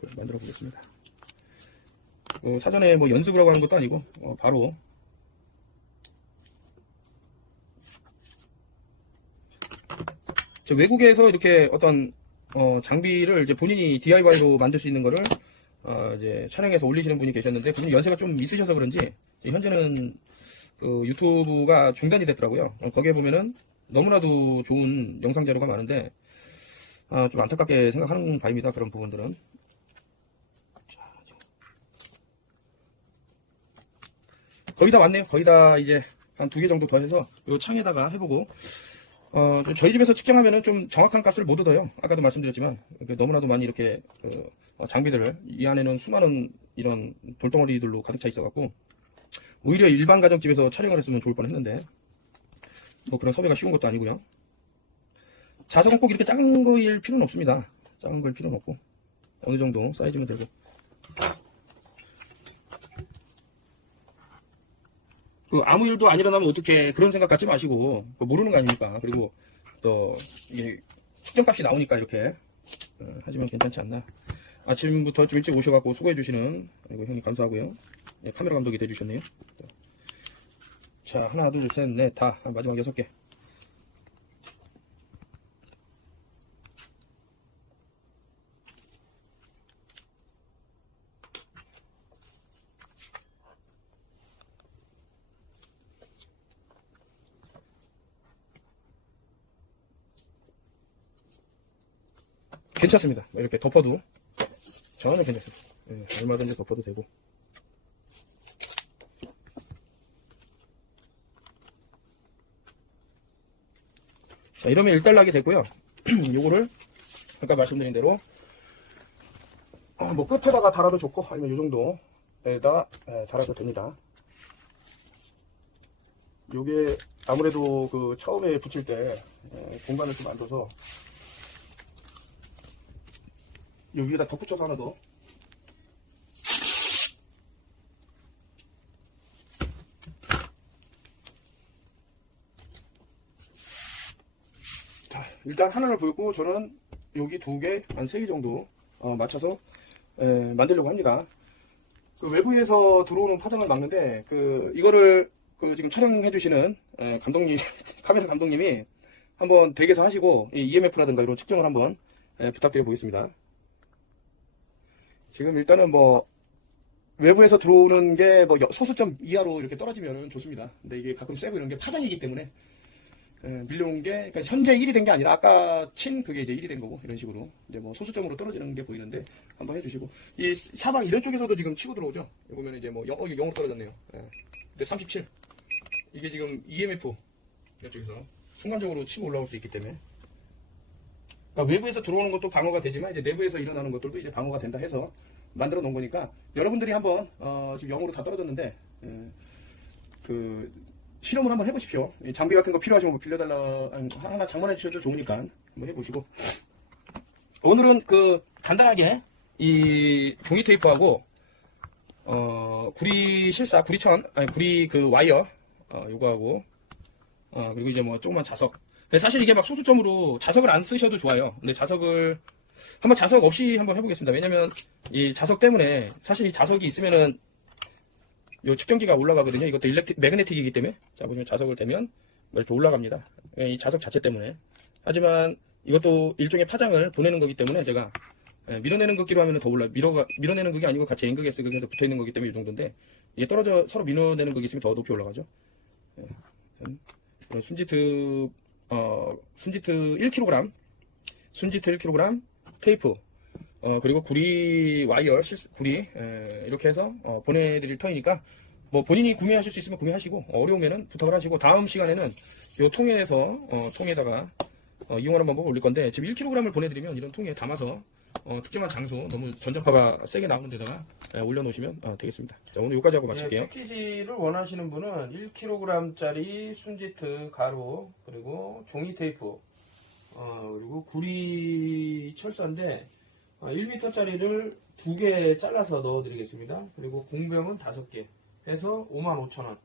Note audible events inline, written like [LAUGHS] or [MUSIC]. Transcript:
그걸 만들어 보겠습니다. 어, 사전에 뭐 연습을 하고 하는 것도 아니고 어, 바로 저 외국에서 이렇게 어떤 어, 장비를 이제 본인이 DIY로 만들 수 있는 거를 어, 이제 촬영해서 올리시는 분이 계셨는데 그분 연세가 좀 있으셔서 그런지 현재는 그 유튜브가 중단이 됐더라고요. 어, 거기에 보면은 너무나도 좋은 영상 자료가 많은데 아, 좀 안타깝게 생각하는 바입니다. 그런 부분들은. 거의 다 왔네요. 거의 다 이제 한 두 개 정도 더 해서 이 창에다가 해보고 어, 좀 저희 집에서 측정하면은 좀 정확한 값을 못 얻어요. 아까도 말씀드렸지만 그 너무나도 많이 이렇게 그, 어, 장비들을 이 안에는 수많은 이런 돌덩어리들로 가득 차 있어갖고 오히려 일반 가정집에서 촬영을 했으면 좋을 뻔했는데 뭐 그런 섭외가 쉬운 것도 아니고요. 자석은 꼭 이렇게 작은 거일 필요는 없습니다. 작은 걸 필요는 없고 어느 정도 사이즈면 되고 그 아무 일도 안 일어나면 어떻게 그런 생각 갖지 마시고 모르는 거 아닙니까? 그리고 또 이게 측정값이 나오니까 이렇게 어, 하지만 괜찮지 않나? 아침부터 좀 일찍 오셔갖고 수고해 주시는 그리고 형님 감사하고요. 예, 카메라 감독이 돼주셨네요. 자 하나 둘 셋 넷 다 마지막 여섯 개. 괜찮습니다. 이렇게 덮어도 전혀 괜찮습니다. 예, 얼마든지 덮어도 되고. 자, 이러면 일단락이 되고요. [CLEARS THROAT] 요거를 아까 말씀드린 대로 어, 뭐 끝에다가 달아도 좋고 아니면 요 정도에다 예, 달아도 됩니다. 요게 아무래도 그 처음에 붙일 때 예, 공간을 좀안 둬서 여기에다 덧붙여서 하나 더. 자, 일단 하나를 보고 저는 여기 두 개, 한 세 개 정도 어, 맞춰서 에, 만들려고 합니다. 그 외부에서 들어오는 파장을 막는데 그 이거를 그 지금 촬영해 주시는 에, 감독님 [LAUGHS] 카메라 감독님이 한번 댁에서 하시고 이 EMF라든가 이런 측정을 한번 에, 부탁드려 보겠습니다. 지금 일단은 뭐 외부에서 들어오는 게 뭐 소수점 이하로 이렇게 떨어지면 좋습니다. 근데 이게 가끔 세고 이런 게 파장이기 때문에 에, 밀려온 게 그러니까 현재 1이 된 게 아니라 아까 친 그게 이제 1이 된 거고 이런 식으로 이제 뭐 소수점으로 떨어지는 게 보이는데 한번 해주시고 이 사방 이런 쪽에서도 지금 치고 들어오죠. 보면 이제 뭐 0, 어, 0으로 떨어졌네요. 예. 근데 37 이게 지금 EMF 이쪽에서 순간적으로 치고 올라올 수 있기 때문에 그러니까 외부에서 들어오는 것도 방어가 되지만 이제 내부에서 일어나는 것들도 이제 방어가 된다 해서 만들어 놓은 거니까 여러분들이 한번 어, 지금 0으로 다 떨어졌는데 예, 그 실험을 한번 해보십시오. 이 장비 같은 거 필요하시면 뭐 빌려달라 하나 장만해 주셔도 좋으니까 한번 해보시고 오늘은 그 간단하게 이 종이 테이프하고 어 구리 실사 구리천 아니 구리 그 와이어 어 요거하고 어 그리고 이제 뭐 조그만 자석 사실 이게 막 소수점으로 자석을 안 쓰셔도 좋아요. 근데 자석을 한번 자석 없이 한번 해보겠습니다. 왜냐면 이 자석 때문에 사실 이 자석이 있으면은 요 측정기가 올라가거든요. 이것도 일렉트 매그네틱이기 때문에 자 보시면 자석을 대면 이렇게 올라갑니다. 예, 이 자석 자체 때문에 하지만 이것도 일종의 파장을 보내는 거기 때문에 제가 예, 밀어내는 극기로 하면 더 올라 밀어 밀어내는 극이 아니고 같이 N극 S극에서 붙어 있는 거기 때문에 이 정도인데 이게 떨어져 서로 밀어내는 극이 있으면 더 높이 올라가죠. 예, 이런 순지트 어, 순지트 1kg, 순지트 1kg, 테이프, 어, 그리고 구리 와이어, 실- 구리, 에, 이렇게 해서 어, 보내드릴 터이니까 뭐 본인이 구매하실 수 있으면 구매하시고 어려우면은 부탁을 하시고 다음 시간에는 요 통에서 어, 통에다가 어, 이용하는 방법을 올릴 건데 지금 1kg을 보내드리면 이런 통에 담아서 어, 특정한 장소 너무 전자파가 세게 나오는 데다가 에, 올려놓으시면 어, 되겠습니다. 자 오늘 여기까지 하고 마칠게요. 패키지를 원하시는 분은 1kg짜리 순지트 가루 그리고 종이 테이프 어, 그리고 구리 철사인데 1m짜리를 두 개 잘라서 넣어드리겠습니다. 그리고 공병은 다섯 개 해서 55,000원